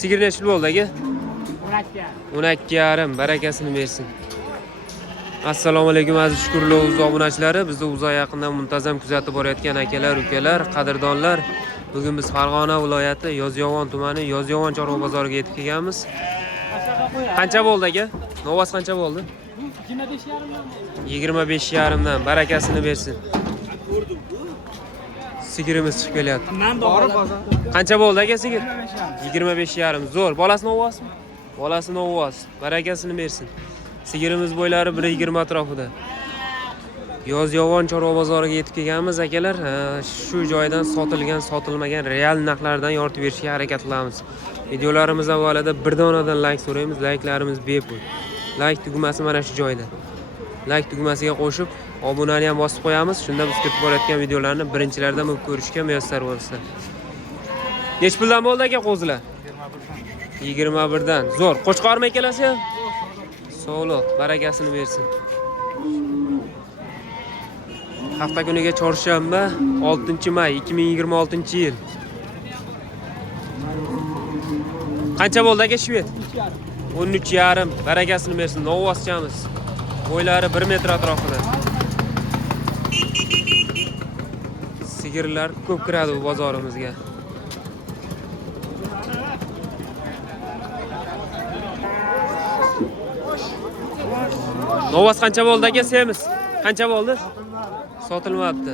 Sigir nechi bo'ldi aka? 12,5. Barakasini bersin. Assalomu alaykum aziz shukurli o'z obunachilari. Bizni uzoq yaqindan muntazam kuzatib borayotgan akalar, ukalar, qadrdonlar. Bugun biz Farg'ona viloyati Yozyovon tumani Yozyovon chorva bozoriga yetib kelganmiz. Qancha bo'ldi aka? Novas qancha bo'ldi? 25,5 dan. Barakasini bersin. Sigirimiz chiqib kelyapti. Qancha bo'ldi aka sigir? 25,5. Zo'r. Bolasi novasmi? Bolasi novas. Barakasini bersin. Sigirimiz bo'ylari 1,20 atrofida. Yozyovon chorva bozoriga yetib kelganmiz akalar. Shu joydan sotilgan, sotilmagan real narxlardan yoritib berishga harakat qilamiz. Videolarimiz avvalida bir donadan like so'raymiz. Like'larimiz bepul. Like tugmasi mana shu joyda. Like tugmasiga qo'shib, obunani ham bosib qo'yamiz. Shunda biz kiritib borayotgan videolarni birinchilardan bo'lib ko'rishga muyassar bo'lasiz. Nech puldan bo'ldi aka qo'zilar? 21 dan. Zo'r. Qo'chqormi ekalasi ham? Sog'liq, barakasini bersin. Hafta kuniga chorshanba 6-may 2026-yil. Qancha bo'ldi aka shved? 13,5. Barakasini bersin. Novoschamiz. Bo'ylari 1 metr atrofida. Sigirlar ko'p kiradi bu bozorimizga. Novas qancha bo'ldi aka semiz? Qancha bo'ldi? Sotilmayapti.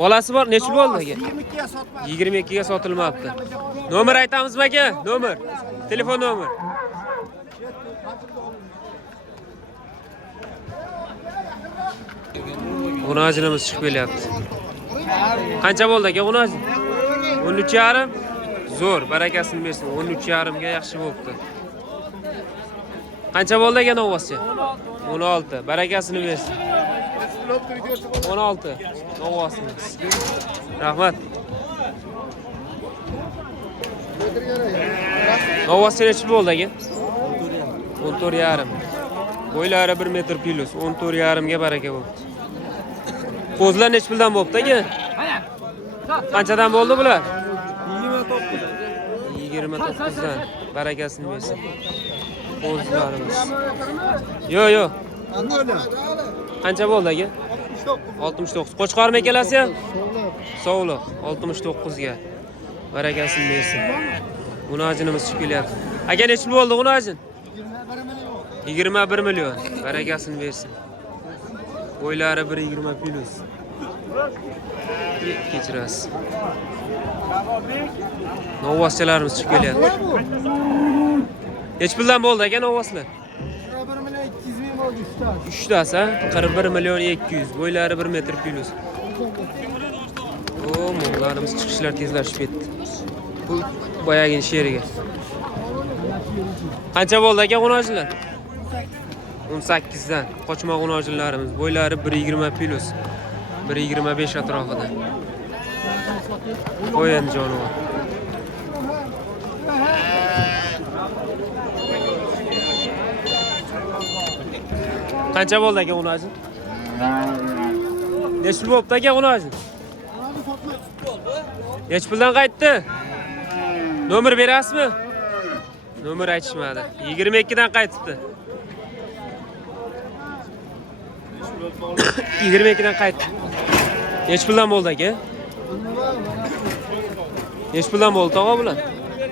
Bolasi bor. Nechi bo'ldi aka? 22 ga sotilmayapti. Nomer aytamizmi aka? Nomer. Telefon nomer. Unajinimiz chiqib kelyapti. Qancha bo'ldi aka unajin? 13,5. Zo'r, barakasini bersin. 13,5 ga yaxshi bo'libdi. Qancha bo'ldi aka novascha? 16. Barakasini bersin. 16. Novasimiz. Rahmat. Novascha nechi bo'ldi aka? 14,5. Bo'ylari 1 metr plus. 14,5 ga baraka bo'libdi. Qo'zlar nechi puldan bo'libdi aka? Qanchadan bo'ldi bular? 29 dan. Barakasini bersin. Qo'zlarimiz. Yo'q. Qancha bo'ldi aka? 69. Qo'chqormi ekalasi ham? Sog'liq. 69 ga. Barakasini bersin. Unajinimiz chiqib kelyapti. Aka nechi pul bo'ldi unajin? 21 million. Barakasini bersin. Bo'ylari 1,20 plus. Kechirasiz. Novvoschalarimiz chiqib kelyapti. Nech puldan bo'ldi aka novvoslar? 1,200,000 bo'ldi 3 tasi, 41,200,000. Bo'ylari 1 metr plus. Mo'g'larimiz chiqishlar tezlashib ketdi. Bu boyagini sheriga. Qancha bo'ldi aka g'unojinlar? 18 dan. Qochmoq g'unojinlarimiz. Bo'ylari 1,20 plus. 1,25 atrofida. Qo'yin jonivor. Qancha bo'ldi aka unajin? Nech pul bo'libdi aka unajin? Nech puldan qaytdi? Nomer berasizmi? Nomer aytishmadi. 22 dan qaytibdi. 22 dan qaytdi. Nech puldan bo'ldi aka? Nech puldan bo'ldi tog'a bular?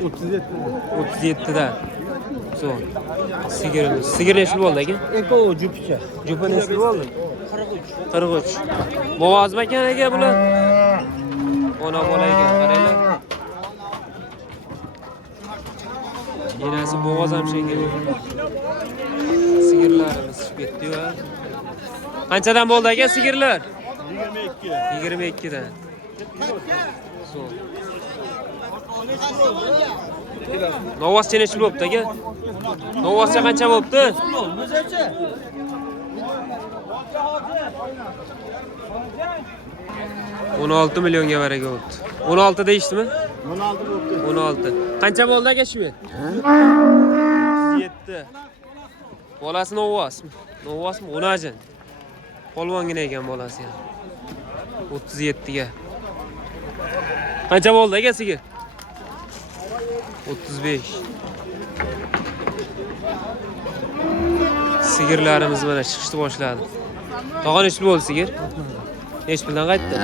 37 dan. Zo'r. Sigirimiz. Sigir nech pul bo'ldi aka? Eko jupicha. Jupa nech pul bo'ldi? 43. Bo'g'ozmi ekan aka bular? Ona bola ekan, qaranglar. Yenasi bo'g'oz ham shekilli. Sigirlarimiz chiqib ketdi-yu. Qanchadan bo'ldi aka sigirlar? 22. 22 dan. Zo'r. Novvoscha nech bo'libdi aka? Novvoscha qancha bo'libdi? 16 millionga baraka bo'libdi. 16 deyishdimi? 16 bo'libdi. 16. Qancha bo'ldi aka shu? 37. Bolasi novvosmi? Novvosmi? Unajin. Polvongina ekan bolasi ham. 37 ga. Qancha bo'ldi aka sigir? 35. Sigirlarimiz mana chiqishni boshladi. Tog'a nechta bo'ldi sigir? Nech puldan qaytdi?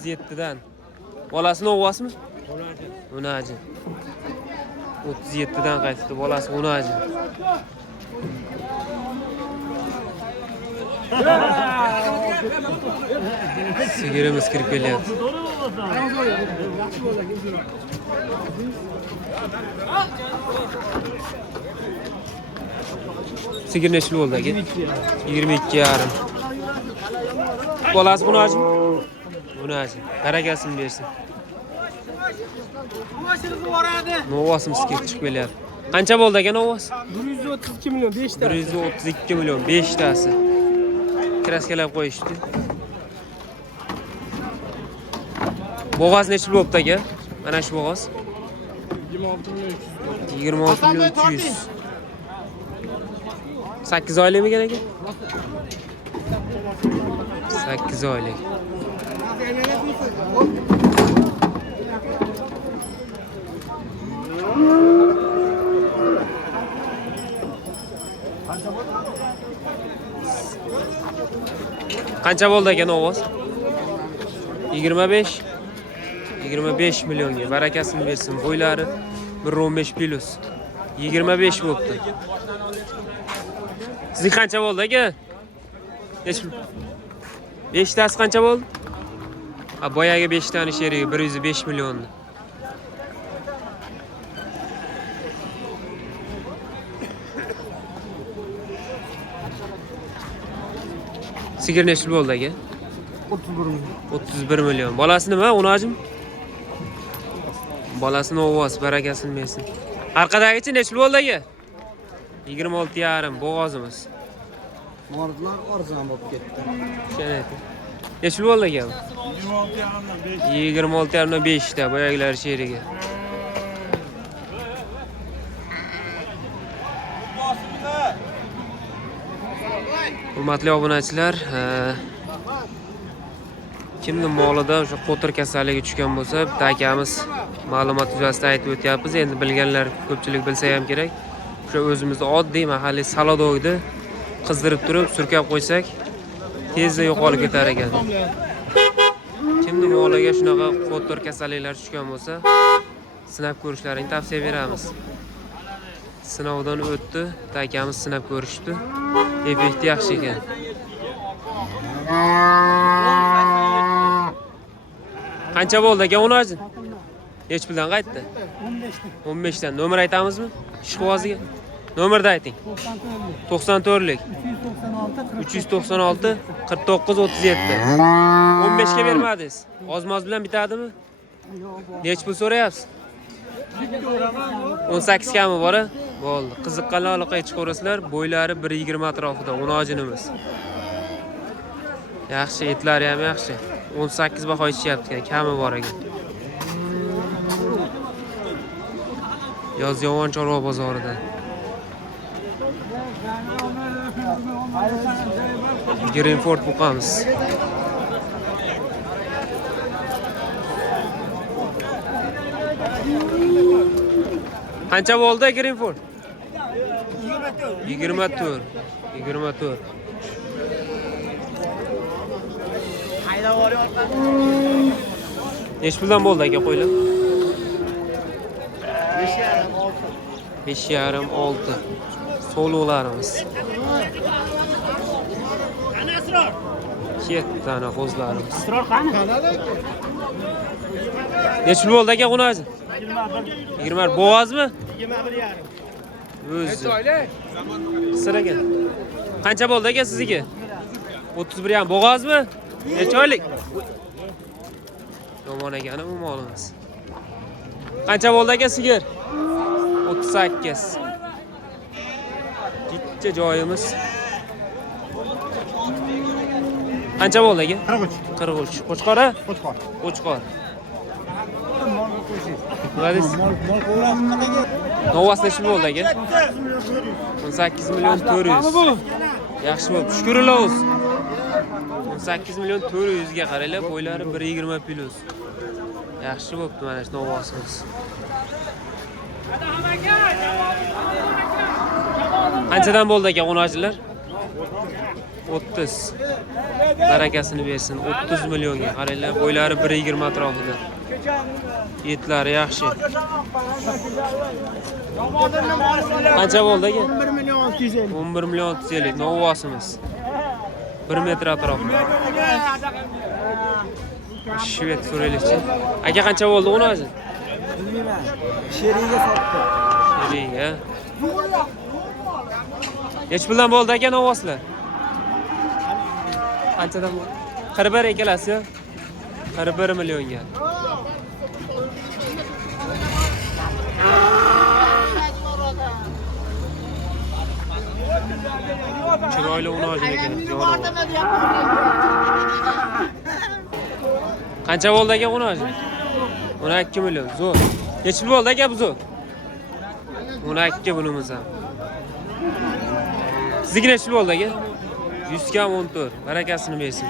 37 dan. Bolasini o'g'asmi? Unaji. 37 dan qaytdi. Bolasi unaji. Sigirimiz kirib kelyapti. Sigir nechli bo'ldi aka? 22,5. Bolasi bunajmi? Bunaji. Barakasini bersin. Novosimiz kelib chiqib kelyapti. Qancha bo'ldi aka novos? 132 million 5 ta. 132 million 5 tasi. Kraskalab qo'yishdi. Bo'g'oz nechli bo'libdi aka? Mana shu bo'g'oz 26 million 300. 8 oylikmi ekan aka? 8 oylik. Qancha bo'ldi aka ovoz? 25. 25 millionga barakasini bersin. Bo'ylari 1.15 plus. 25 bo'libdi. Siz qancha bo'ldi aka? 5 tasi qancha bo'ldi? Boyaga 5 tani sherigi 105 millionni. Sigir nechli bo'ldi aka? 31 million. 31 million. Bolasi nima? Unajmi? Bolasini ovoz barakasini bersin. Orqadagichi nechli bo'ldi aka? 26,5 bo'g'ozimiz. Mordlar arzon bo'lib ketdi. Shuni ayting. Nechli bo'ldi aka? 26,5 dan 5 ta boyagilar sherigi. Hurmatli obunachilar, kimning molida o'sha qo'tir kasalligi tushgan bo'lsa, bitta akamiz ma'lumot yuzasidan aytib o'tyapmiz. Endi bilganlar ko'pchilik bilsa ham kerak. O'sha o'zimizda oddiy mahalliy saladoyni qizdirib turib, surkab qo'ysak, tezda yo'qolib ketar ekan. Kimning moliga shunaqa qo'tir kasalliklar tushgan bo'lsa, sinab ko'rishlarini tavsiya beramiz. Sinovdan o'tdi, bitta akamiz sinab ko'rishdi. Effekti yaxshi ekan. Qancha bo'ldi aka unaji? Nech puldan qaytdi? 15 dan. Nomer aytamizmi? Ishqovoziga. Nomerni ayting. 94lik. 396 49 37. 15 ga bermadingiz. Ozmoz bilan bitadimi? Nech pul so'rayapsiz? 18 kami bor-a? Bo'ldi. Qiziqqanlar aloqaga chiqaverasizlar. Bo'ylari 1.20 atrofida unojinimiz. Yaxshi, etlari ham yaxshi. 18 baho ichyapti ekan, kami bor ekan. Yozyovon chorva bozorida. Greenford buqamiz. Qancha bo'ldi Greenford? 24. 24. Hayda bor yo'q. Nech puldan bo'ldi aka qo'ylar? 5,5 5,5 Solularimiz. Qani Asror? 7 tane qo'zlarimiz. Asror qani? Nech pul bo'ldi aka unaji? 20. Bo'g'ozmi? 21,5. O'zi. Qisir ekan. Qancha bo'ldi aka sizniki? 31 ham bo'g'ozmi? Necha oylik? Yomon ekani bu molimiz. Qancha bo'ldi aka sigir? 38. Jichcha joyimiz. Qancha bo'ldi aka? 43. 43. Qo'chqora? Qo'chqor. Qo'chqor. Mol qo'ysiz. Nima Mol qo'yamizmi? Novas nechi bo'ldi aka? 18 million 400. Yaxshi bo'ldi. Shukrlar o'z. 18 million 400 ga qaranglar, bo'ylari 1.20 plus. Yaxshi bo'pti mana shu novosimiz. Qanchadan bo'ldi aka qo'nochilar? 30. Barakasini bersin. 30 millionga qaranglar, bo'ylari 1.20 atrofida. Etlari yaxshi. Qancha bo'ldi aka? 11 million 650. 11 million 650 novosimiz. 1 metr atrofida. Shved so'raylikchi. Aka qancha bo'ldi qo'nochi? Bilmayman. Sheriga sotdi. Sheriga. Nech puldan bo'ldi aka novoslar? Qanchadan bo'ldi? 41 ekalasi. 41 millionga. Chiroyli unojin ekan. Qancha bo'ldi aka unojin? 12 million. Zo'r. Nech pul bo'ldi aka bu zo'r? 12 bunimiz ham. Sizga nech pul bo'ldi aka? 100 kam 14. Barakasini bersin.